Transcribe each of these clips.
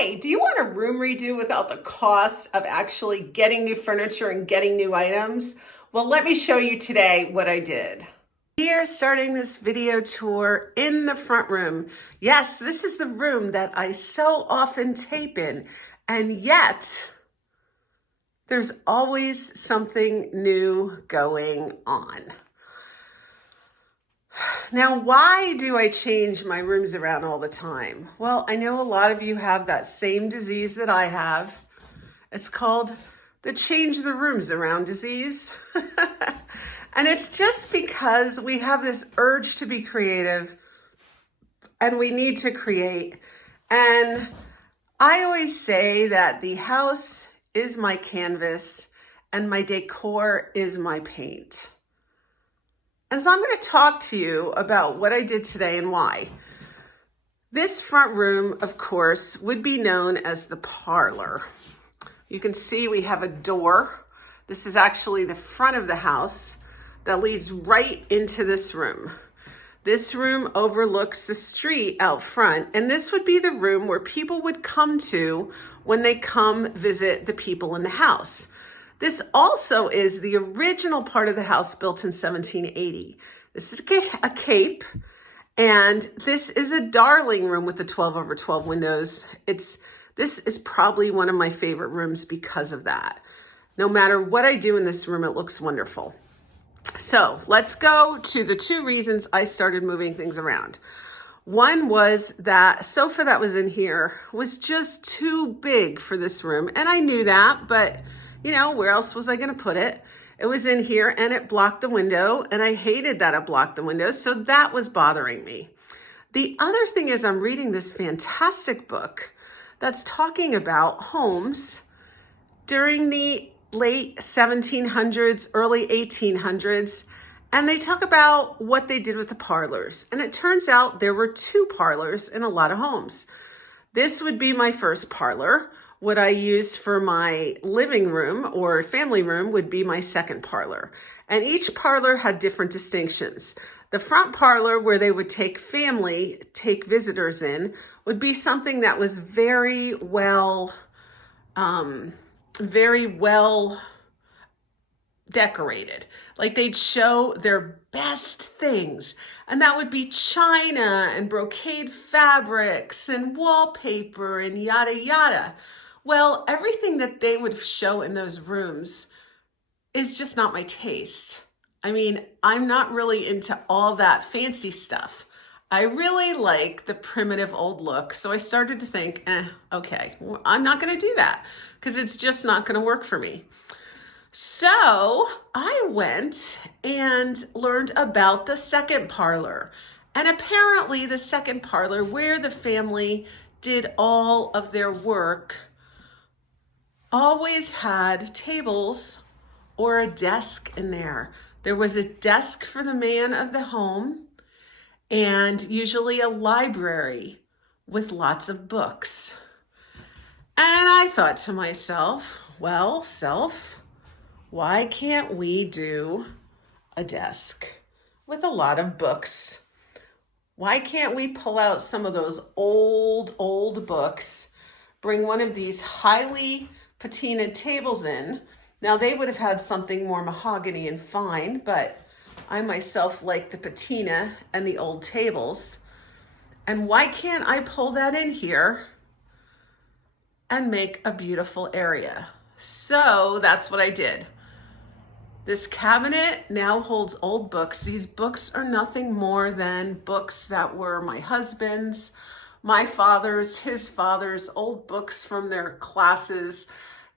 Hey, do you want a room redo without the cost of actually getting new furniture and getting new items? Well, let me show you today what I did. Here, starting this video tour in the front room. Yes, this is the room that I so often tape in, and yet there's always something new going on. Now, why do I change my rooms around all the time? Well, I know a lot of you have that same disease that I have. It's called the change the rooms around disease. And it's just because we have this urge to be creative and we need to create. And I always say that the house is my canvas and my decor is my paint. And so I'm going to talk to you about what I did today and why. This front room, of course, would be known as the parlor. You can see we have a door. This is actually the front of the house that leads right into this room. This room overlooks the street out front, and this would be the room where people would come to when they come visit the people in the house. This also is the original part of the house built in 1780. This is a cape, and this is a darling room with the 12/12 windows. This is probably one of my favorite rooms because of that. No matter what I do in this room, it looks wonderful. So let's go to the two reasons I started moving things around. One was that sofa that was in here was just too big for this room, and I knew that, but you know, where else was I going to put it? It was in here and it blocked the window, and I hated that it blocked the window, so that was bothering me. The other thing is I'm reading this fantastic book that's talking about homes during the late 1700s, early 1800s, and they talk about what they did with the parlors. And it turns out there were two parlors in a lot of homes. This would be my first parlor. What I use for my living room or family room would be my second parlor. And each parlor had different distinctions. The front parlor, where they would take visitors in, would be something that was very well decorated. Like they'd show their best things, and that would be china and brocade fabrics and wallpaper and yada yada. Well, everything that they would show in those rooms is just not my taste. I mean, I'm not really into all that fancy stuff. I really like the primitive old look. So I started to think, okay, well, I'm not going to do that because it's just not going to work for me. So I went and learned about the second parlor. And apparently the second parlor, where the family did all of their work, always had tables or a desk in there. There was a desk for the man of the home and usually a library with lots of books. And I thought to myself, well, why can't we do a desk with a lot of books? Why can't we pull out some of those old books, bring one of these highly patinaed tables in? Now they would have had something more mahogany and fine, but I myself like the patina and the old tables. And why can't I pull that in here and make a beautiful area? So that's what I did. This cabinet now holds old books. These books are nothing more than books that were my husband's, my father's, his father's, old books from their classes.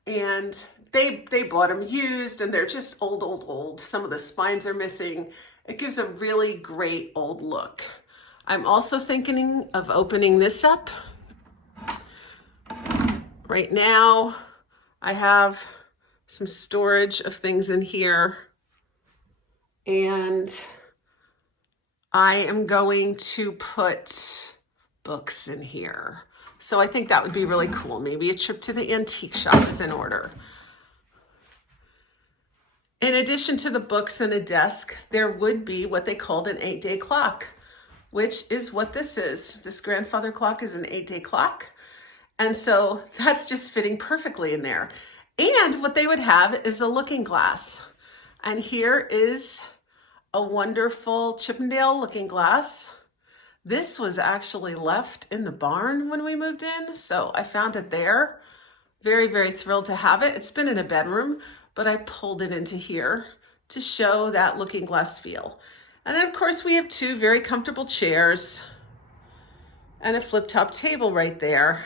And they bought them used, and they're just old. Some of the spines are missing. It gives a really great old look. I'm also thinking of opening this up. Right now, I have some storage of things in here, and I am going to put books in here. So I think that would be really cool. Maybe a trip to the antique shop is in order. In addition to the books and a desk, there would be what they called an 8-day clock, which is what this is. This grandfather clock is an 8-day clock. And so that's just fitting perfectly in there. And what they would have is a looking glass. And here is a wonderful Chippendale looking glass. This was actually left in the barn when we moved in, so I found it there. Very, very thrilled to have it. It's been in a bedroom, but I pulled it into here to show that looking glass feel. And then of course we have two very comfortable chairs and a flip top table right there,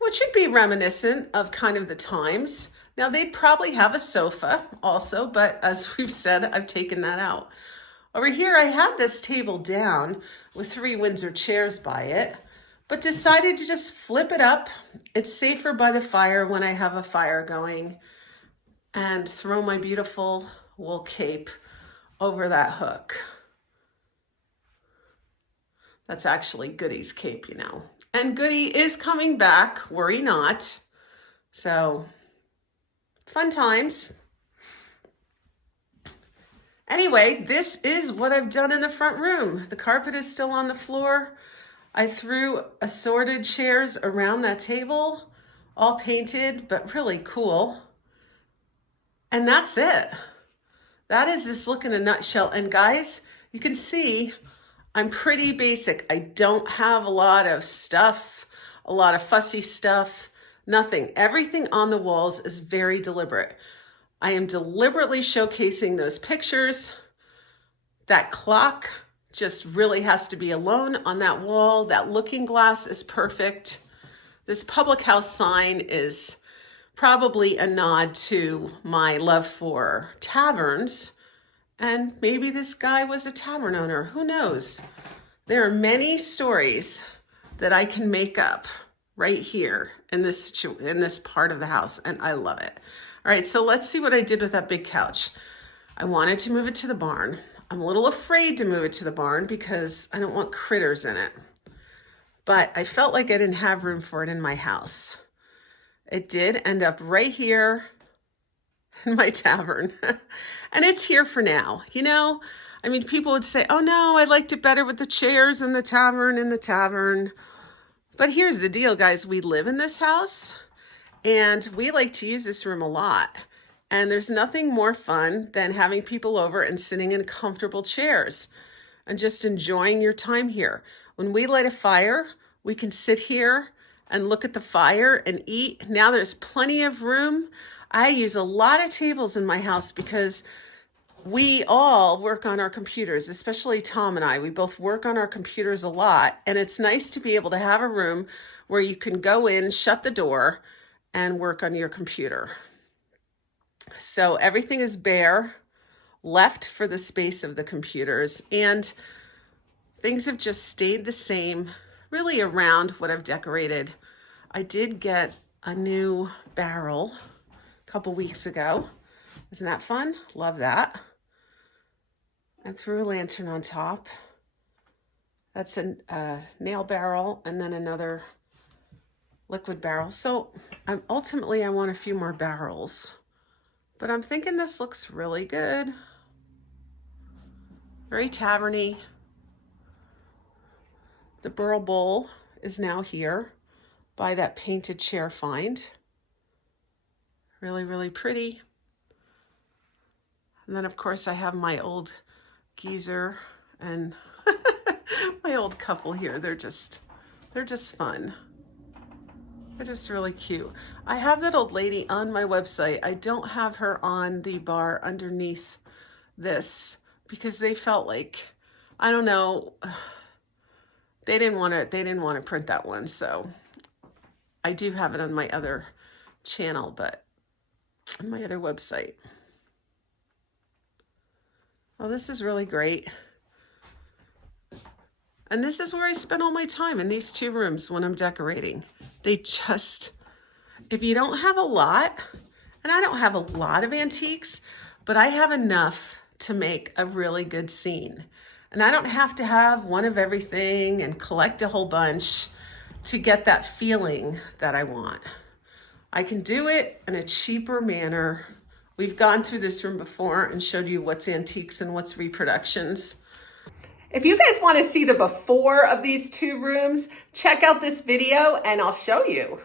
which should be reminiscent of kind of the times. Now they probably have a sofa also, but as we've said, I've taken that out. Over here, I had this table down with 3 Windsor chairs by it, but decided to just flip it up. It's safer by the fire when I have a fire going, and throw my beautiful wool cape over that hook. That's actually Goody's cape, you know. And Goody is coming back, worry not. So, fun times. Anyway, this is what I've done in the front room. The carpet is still on the floor. I threw assorted chairs around that table, all painted, but really cool. And that's it. That is this look in a nutshell. And guys, you can see I'm pretty basic. I don't have a lot of stuff, a lot of fussy stuff, nothing. Everything on the walls is very deliberate. I am deliberately showcasing those pictures. That clock just really has to be alone on that wall. That looking glass is perfect. This public house sign is probably a nod to my love for taverns. And maybe this guy was a tavern owner, who knows? There are many stories that I can make up right here in this part of the house, and I love it. All right, so let's see what I did with that big couch. I wanted to move it to the barn. I'm a little afraid to move it to the barn because I don't want critters in it. But I felt like I didn't have room for it in my house. It did end up right here in my tavern. And it's here for now. You know, I mean, people would say, oh no, I liked it better with the chairs in the tavern. But here's the deal, guys. We live in this house and we like to use this room a lot. And there's nothing more fun than having people over and sitting in comfortable chairs and just enjoying your time here. When we light a fire, we can sit here and look at the fire and eat. Now there's plenty of room. I use a lot of tables in my house because we all work on our computers, especially Tom and I. We both work on our computers a lot, and it's nice to be able to have a room where you can go in, shut the door, and work on your computer. So everything is bare, left for the space of the computers, and things have just stayed the same, really around what I've decorated. I did get a new barrel a couple weeks ago. Isn't that fun? Love that. I threw a lantern on top. That's a nail barrel and then another liquid barrel. So ultimately I want a few more barrels, but I'm thinking this looks really good. Very taverny. The burl bowl is now here by that painted chair find. Really, really pretty. And then of course I have my old geezer and my old couple here. They're just fun. They're just really cute. I have that old lady on my website. I don't have her on the bar underneath this because they felt like, I don't know, they didn't want to print that one. So I do have it on my other channel, but on my other website. Oh, this is really great. And this is where I spend all my time, in these 2 rooms when I'm decorating. They just, if you don't have a lot, and I don't have a lot of antiques, but I have enough to make a really good scene. And I don't have to have one of everything and collect a whole bunch to get that feeling that I want. I can do it in a cheaper manner. We've gone through this room before and showed you what's antiques and what's reproductions. If you guys want to see the before of these two rooms, check out this video and I'll show you.